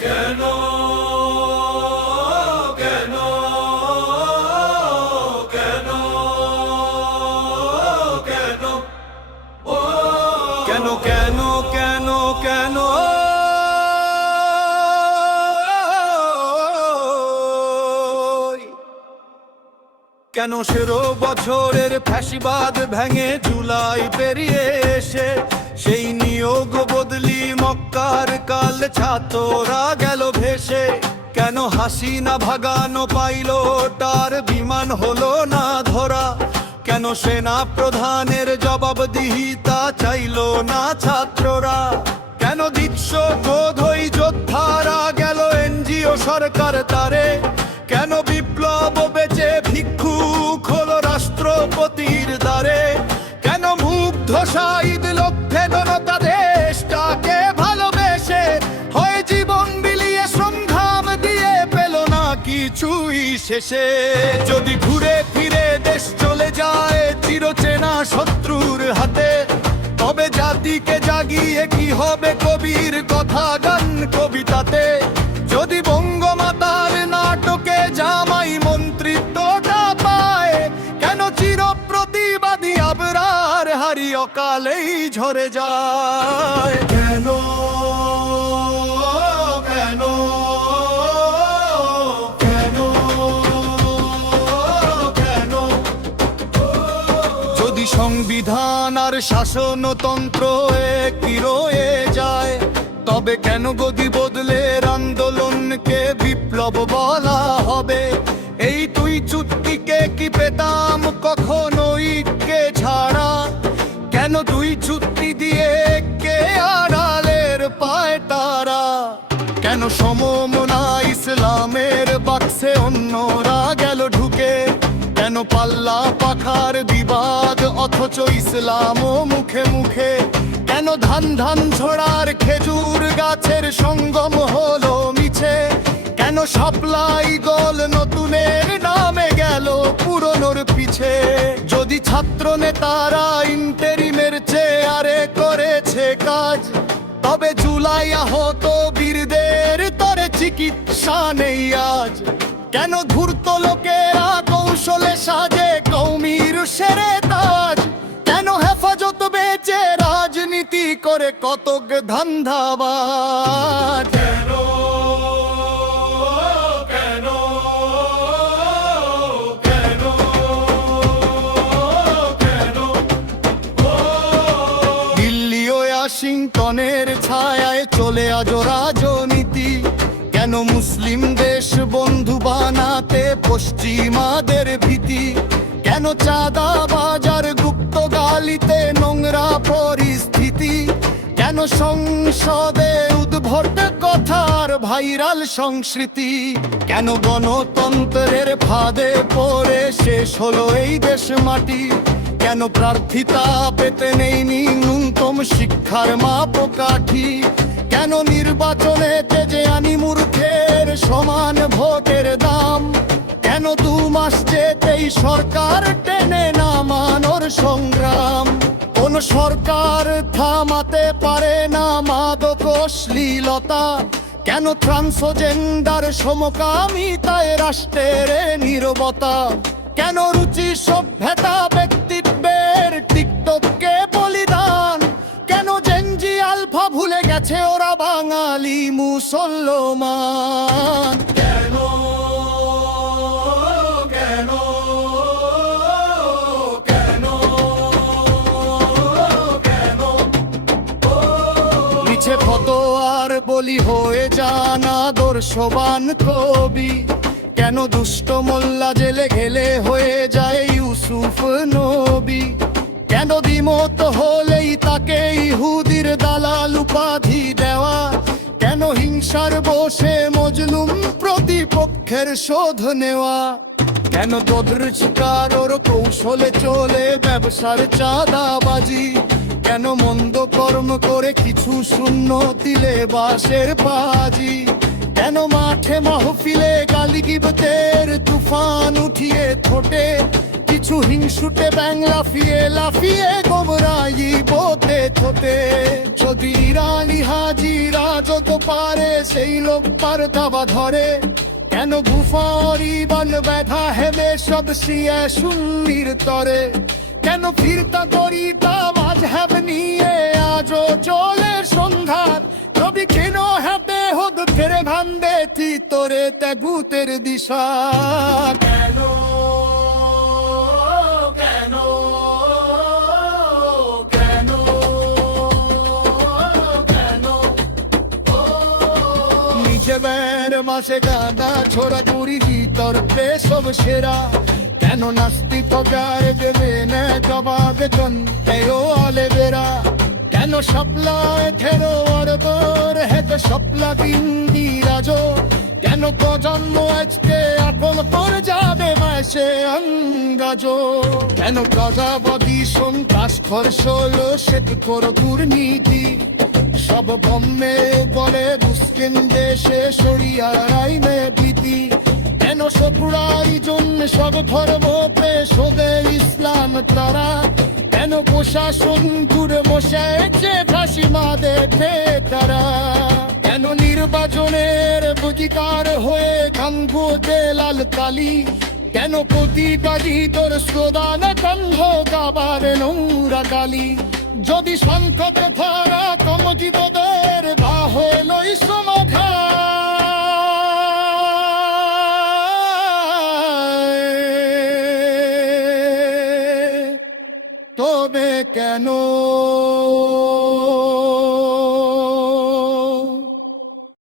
কেন কেন কেন কেন ও কেন কেন কেন কেন কেন ১৬ বছরের ফ্যাসিবাদ ভেঙে জুলাই পেরিয়ে এসে সেই নিয়োগ বদলি মক্কার কাল ছাত্ররা গেল ভেসে কেন হাসিনা ভাগানো পাইলটার বিমান হলো না ধরা কেন সেনা প্রধানের জবাবদিহিতা চাইলো না ছাত্ররা কেন দিচ্ছ বোধই যোদ্ধারা গেল এনজিও সরকার তারে কেন বিপ্লব বেঁচে ভিক্ষুক হলো রাষ্ট্রপতির দ্বারে কেন মুগ্ধ শাহিদ লক্ষ্যে জনতা দেশটাকে ভালোবেসে হয় জীবন বিলিয়ে সংগ্রাম দিয়ে পেল না কিছুই শেষে যদি ঘুরে ফিরে দেশ চলে যায় চিরচেনা শত্রুর হাতে তবে জাতিকে জাগিয়ে কি হবে কবির কথা গান কবিতাতে যদি বঙ্গমাতার নাটকে জামাই মন্ত্রিত্বটা পায় কেন চির প্রতিবাদী আবরার হারি অকালেই ঝরে যায় কেন কেন কেন কেন যদি সংবিধান আর শাসনতন্ত্র একই রয়ে যায় তবে কেন গদি বদলের আন্দোলনকে বিপ্লব বলা হবে এই দুই চুক্তিকে কি পেতাম কখনোই কে ছাড়া কেন দুই চুক্তি দিয়ে কে আড়ালের পায় তারা কেন সমমনা ইসলামের বাক্সে অন্যরা গেল ঢুকে কেন পাল্লা পাখার বিবাদ অথচ ইসলামও মুখে মুখে কেন ধান ধান ঝোড়ার খেজুর গাছের সঙ্গম হলো মিছে কেন সাপ্লাই গোল নতুনের নামে গেল পুরনোর পিছে যদি ছাত্র নেতারা ইন্টেরিমের চেয়ারে করেছে কাজ তবে জুলাই আহত বীরদের তরে চিকিৎসা নেই আজ কেন ধূর্ত লোকেরা কৌশলে সাজে কৌমির সেরে তাজ কেন হেফাজত বেচে রাজনীতি করে কতক ধান্দাবাজ কেন কেন কেন কেন দিল্লি ও ওয়াশিংটনের ছায়ায় চলে আজ রাজনীতি কেন মুসলিম দেশ বন্ধু বানাতে পশ্চিমাদের ভীতি কেন চাঁদা বাজার গুপ্ত গালিতে নোংরা পরিস্থিতি কেন সংসদে উদ্ভট কথার ভাইরাল সংস্কৃতি কেন গণতন্ত্রের ফাঁদে পড়ে শেষ হলো এই দেশ মাটি কেন প্রার্থিতা পেতে নেই ন্যূনতম শিক্ষার মাপকাঠি কেন নির্বাচনে তেজে আনি মূর্খের সমান ভোটের দাম কেন 2 মাস যেতেই সরকার টেনে নামানোর সংগ্রাম কোন সরকার থামাতে পারে না মাদক অশ্লীলতা কেন ট্রান্সজেন্ডার সমকামিতায় রাষ্ট্রের নীরবতা কেন রুচি সভ্যতা ব্যক্তিত্বের টিকটককে বলিদান কেন জেনজি আলফা ভুলে গেছে ওরা বাঙালি মুসলমান কেন কেন কেন কেন মিছে ফতোয়ার বলি হয়ে যান আদর্শবান কবি কেন দুষ্ট মোল্লা জেলে গেলে হয়ে যায় ইউসুফ নবী কেন দ্বিমত হলেই তাকে ইহুদির দালাল উপাধি দেওয়া কেন হিংসার বসে মজলুম প্রতিপক্ষের শোধ নেওয়া কেন দোদরকারোর কৌশলে চলে ব্যবসার চাঁদাবাজি কেন মন্দ কর্ম করে কিছু শূন্য দিলে বাসের বাজি কেন মাঠে মাহফিলে গালি গিবতের তুফান উঠিয়ে ঠোঁটে কিছু হিংসুটে ব্যাং লাফিয়ে লাফিয়ে গোমরাই বোতে থোতে যদি ইরানি হাজিরা যত পারে সেই লোক পার দাবা ধরে কেন গুফারি বন ব্যথা হেবে সব শিয়া সুন্নির তরে কেন ফিরতা করিতা মাঝহাব নিয়ে আজও চলে সন্ধান তবে কেন হাতে হোক ফেরে ভান্দে তি তোরে ত্যাগুতের দিশা কেন কেন কেন কেন নিজে বের মাসে গাদা ছোড়া চুরি ভিতর সব সেরা কেন নাস্তি পগার দেবে না জবাবে চন্তেও আলে বেরা কেন সপ্লায় থেরো অরদর হেতে সপ্লা বিন্দি রাজো কেন প্রজন্ম আজকে আপন পর যাবে মাসে অঙ্গাজো কেন প্রজাপতি সন্ত্রাস খরসল শ্বেত কর দুর্নীতি সব বম্মে বলে মুসলিম দেশে শরিয়ার আইনে ভীতি কেন সপুরাই জন্য সব ধর্ম পেশোদের ইসলাম তারা কেন প্রশাসন ঘুরে বসেছে ফাঁসি মাদে তারা কেন নির্বাচনের অধিকার হয়ে কাঙ্গুতে লাল কালি কেন প্রতিবাদী তোর শ্রোদান কন্ধ গাবার নোংরা কালি যদি সংকটে ভরা কমজিদের বা হলোই সমাধান তবে কেন